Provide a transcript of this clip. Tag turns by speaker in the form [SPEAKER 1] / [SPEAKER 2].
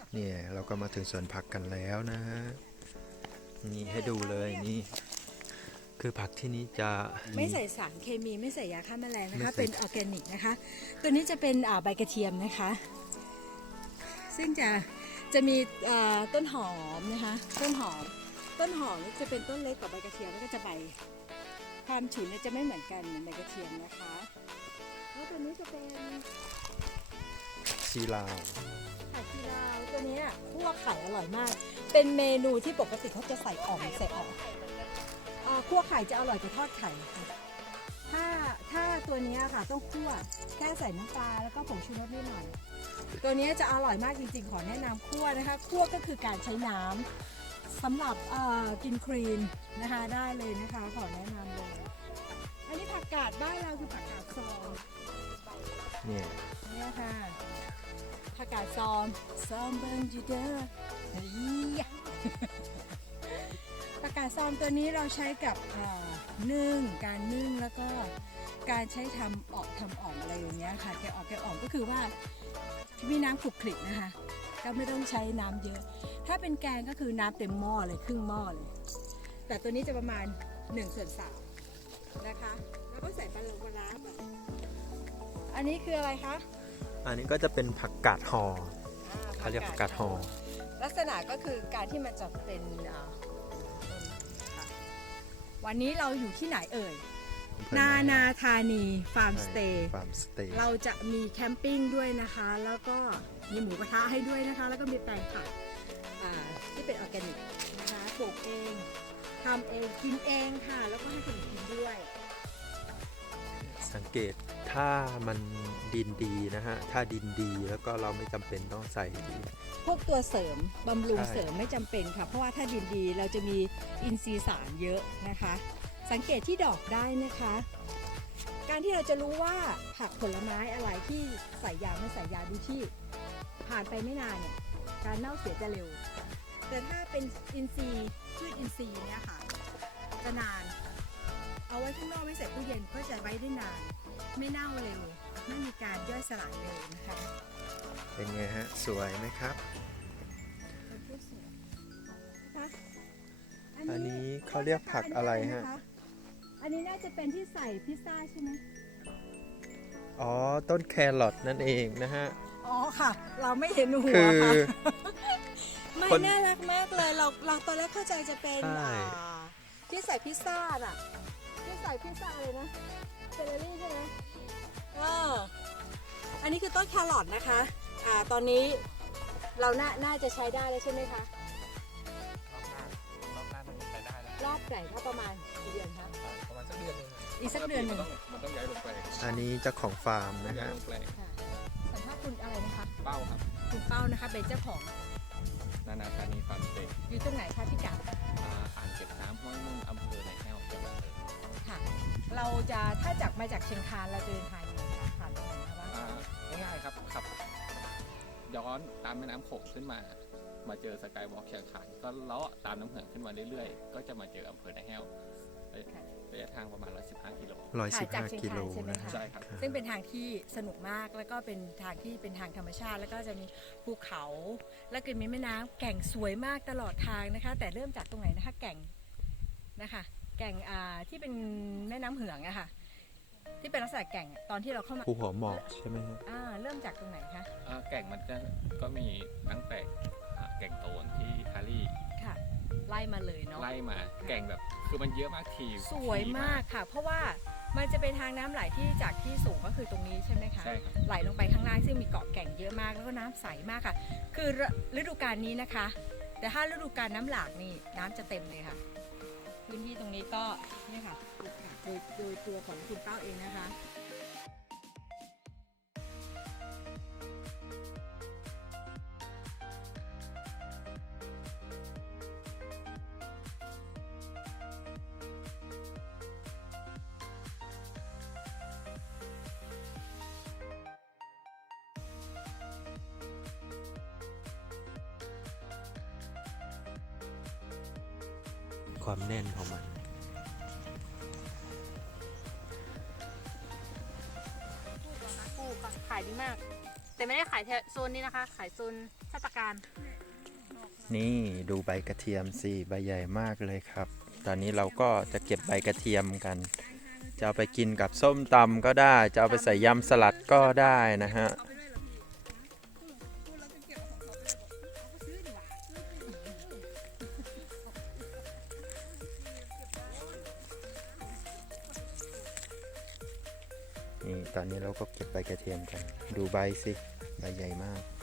[SPEAKER 1] เนี่ยเราก็มาถึงสวนผักกันแล้วนะฮะนี่ให้ดูเลยนี่คือผักที่นี้จะ
[SPEAKER 2] ไม่ใส่สารเคมีไม่ใส่ยาฆ่าแมลงนะคะ
[SPEAKER 1] ไม่ใส่
[SPEAKER 2] เป็นออร์แกนิกนะคะ ตัวนี้จะเป็นใบกระเทียมนะคะ ซึ่งจะมีต้นหอมนะคะต้นหอมนี่จะเป็นต้นเล็กกว่าใบกระเทียมแล้วก็จะใบความฉุนเนี่ยจะไม่เหมือนกันเหมือนใบกระเทียมนะคะแล้วตัวนี้จะเป็น
[SPEAKER 1] ชีลาว
[SPEAKER 2] ไข่ที่ดาวตัวนี้คั่วไข่อร่อยมาก เป็นเมนูที่ปกติเขาจะใส่อ่อมใส่อ่อมคั่วไข่จะอร่อยกว่าทอดไข่ค่ะถ้าตัวนี้ค่ะต้องคั่วแค่ใส่น้ำปลาแล้วก็ผงชูรสนิดหน่อยตัวนี้จะอร่อยมากจริงๆขอแนะนำคั่วนะคะคั่วก็คือการใช้น้ำสำหรับกินครีนนะคะได้เลยนะคะขอแนะนำเลยอันนี้ผักกาดบ้านเราคือผักกาดซอง
[SPEAKER 1] เนี่ย
[SPEAKER 2] เนี่ยค่ะผักกาดซอมเบิร์นจูเดอร์ผักกาดซอมตัวนี้เราใช้กับการนึ่งแล้วก็การใช้ทำอ่อมอะไรอย่างเงี้ยค่ะแกะอ่อมก็คือว่ามีน้ำขลุกขลิกนะคะก็ไม่ต้องใช้น้ำเยอะถ้าเป็นแกงก็คือน้ำเต็มหม้อเลยครึ่งหม้อเลยแต่ตัวนี้จะประมาณ1/3นะคะแล้วก็ใส่ปลาร้าไปอันนี้คืออะไรคะ
[SPEAKER 1] อันนี้ก็จะเป็นผักกาดหอเขาเรียกผักกาดหอ
[SPEAKER 2] ลักษณะก็คือการที่มันจะเป็นค่ะวันนี้เราอยู่ที่ไหนเอ่ยนาธานีฟาร์มสเตย์
[SPEAKER 1] ฟาร์มสเตย์
[SPEAKER 2] เราจะมีแคมปิ้งด้วยนะคะ แล้วก็มีหมูกระทะให้ด้วยนะคะ แล้วก็มีแปลงผักที่เป็นออร์แกนิกนะคะปลูกเองทำเองกินเองค่ะ แล้วก็ให้คนอื่นกินด้วย
[SPEAKER 1] สังเกตถ้ามันดินดีนะฮะถ้าดินดีแล้วก็เราไม่จำเป็นต้องใส่
[SPEAKER 2] พวกตัวเสริมบำรุง
[SPEAKER 1] ใช่
[SPEAKER 2] เสริมไม่จำเป็นค่ะ เพราะว่าถ้าดินดีเราจะมีอินทรีย์สารเยอะนะคะ สังเกตที่ดอกได้นะคะ การที่เราจะรู้ว่าผักผลไม้อะไรที่ใส่ยาไม่ใส่ยาดูที่ผ่านไปไม่นานเนี่ยการเน่าเสียจะเร็ว แต่ถ้าเป็นอินทรีย์พืชอินทรีย์เนี่ยค่ะจะนาน เอาไว้ข้างนอกไม่ใส่ตู้เย็นก็จะไว้ได้นาน ไม่เน่าเร็ว ไม่มีการย่อยสลายเร็วนะคะ
[SPEAKER 1] เป็นไงฮะสวยไหมครับ
[SPEAKER 2] เป็นพืชสวนค่ะ
[SPEAKER 1] อันนี้เขาเรียกผักอะไรฮะ
[SPEAKER 2] อันนี้น่าจะเป็นที่ใส่พิซซ่าใช่ไหม
[SPEAKER 1] อ๋อต้นแครอทนั่นเองนะฮะ
[SPEAKER 2] อ๋อค่ะ เราไม่เห็นหัว
[SPEAKER 1] คือ
[SPEAKER 2] ค่ะ ไม่
[SPEAKER 1] คน
[SPEAKER 2] น่ารักมากเลยเราตอนแรกเข้าใจจะเป็น
[SPEAKER 1] ใช่
[SPEAKER 2] ที่ใส่พิซซ่าน่ะที่ใส่พิซซ่าเลยนะเซเลอรี่ใช่ไหมอันนี้คือต้นแครอทนะคะตอนนี้เราน่าจะใช้ได้แล้วใช่ไหมคะ
[SPEAKER 3] รอบหน้ามันใช้ได้แล้ว
[SPEAKER 2] รอบไหนก็ประมาณกี่เดือนคะ
[SPEAKER 3] ประมาณสักเดือนหนึง
[SPEAKER 2] อีกสักเดือนหนึ่ง
[SPEAKER 3] มันต้องย้ายลงแปลง
[SPEAKER 1] อันนี้เจ้าของฟาร์มนะ
[SPEAKER 3] ย้าย
[SPEAKER 1] ฮะ
[SPEAKER 3] ลงแปลง
[SPEAKER 2] ค่ะสัมภาษณ์คุณอะไรนะคะ
[SPEAKER 3] เป้าครับ
[SPEAKER 2] คุณเป้านะคะเป็นเจ้าของ
[SPEAKER 3] นาธานีฟาร์มสเตย์
[SPEAKER 2] อยู่ตรงไหนคะพี่กัด
[SPEAKER 3] อ่างเก็บน้ำห้วยมุ่นอำเภอในแก้วจังหวัดเลย
[SPEAKER 2] ค่ะ เราจะถ้ามาจากเชียงคานเราจะเดินทางยังไงคะผ่านตรงไหนคะบ้าง
[SPEAKER 3] ง่ายๆครับขับ ย้อนตามแม่น้ำโขงขึ้นมา มาเจอสกายวอล์กเชียงคานก็เลาะตามน้ำเหืองขึ้นมาเรื่อยๆ ก็จะมาเจออำเภอในแก้วระยะทางประมาณ115 กิโล
[SPEAKER 1] 115 กิโลนะฮะ
[SPEAKER 3] ใช่ครับ
[SPEAKER 2] ซึ่งเป็นทางที่สนุกมากแล้วก็เป็นทางที่เป็นทางธรรมชาติ แล้วก็จะมีภูเขา แล้วก็มีแม่น้ำแก่งสวยมากตลอดทางนะคะ แต่เริ่มจากตรงไหนนะคะแก่งนะคะแก่งที่เป็นแม่น้ำเหืองอะค่ะที่เป็นลักษณะแก่งตอนที่เราเข้ามา
[SPEAKER 1] ภูหัวหมอกใช่ไหมฮะ
[SPEAKER 2] เริ่มจากตรงไหนคะ
[SPEAKER 3] แก่งมันก็มีตั้งแต่แก่งโตนที่คารี่
[SPEAKER 2] ค่ะ ไล่มาเลยเนาะ
[SPEAKER 3] ไล่มาแก่งแบบคือมันเยอะมากที
[SPEAKER 2] สวยมากค่ะ เพราะว่ามันจะเป็นทางน้ำไหลที่จากที่สูงก็คือตรงนี้ใช่ไหมคะ
[SPEAKER 3] ใช่ครับ
[SPEAKER 2] ไหลลงไปข้างล่างซึ่งมีเกาะแก่งเยอะมากแล้วก็น้ำใสมากค่ะ คือฤดูกาลนี้นะคะ แต่ถ้าฤดูกาลน้ำหลากนี่น้ำจะเต็มเลยค่ะ พื้นที่ตรงนี้ก็เนี่ยค่ะปลูกผักโดยตัวของคุณเป้าเองนะคะ
[SPEAKER 1] ความแน่นของมัน
[SPEAKER 2] ปลูกค่ะขายดีมาก
[SPEAKER 4] แต่ไม่ได้ขายแถวโซนนี้นะคะ ขายโซนชาติการ
[SPEAKER 1] นี่ดูใบกระเทียมสิใบใหญ่มากเลยครับ ตอนนี้เราก็จะเก็บใบกระเทียมกัน จะเอาไปกินกับส้มตำก็ได้ จะเอาไปใส่ยำสลัดก็ได้นะฮะ นี่ตอนนี้เราก็เก็บใบกระเทียมกัน ดูใบสิ ใบใหญ่มาก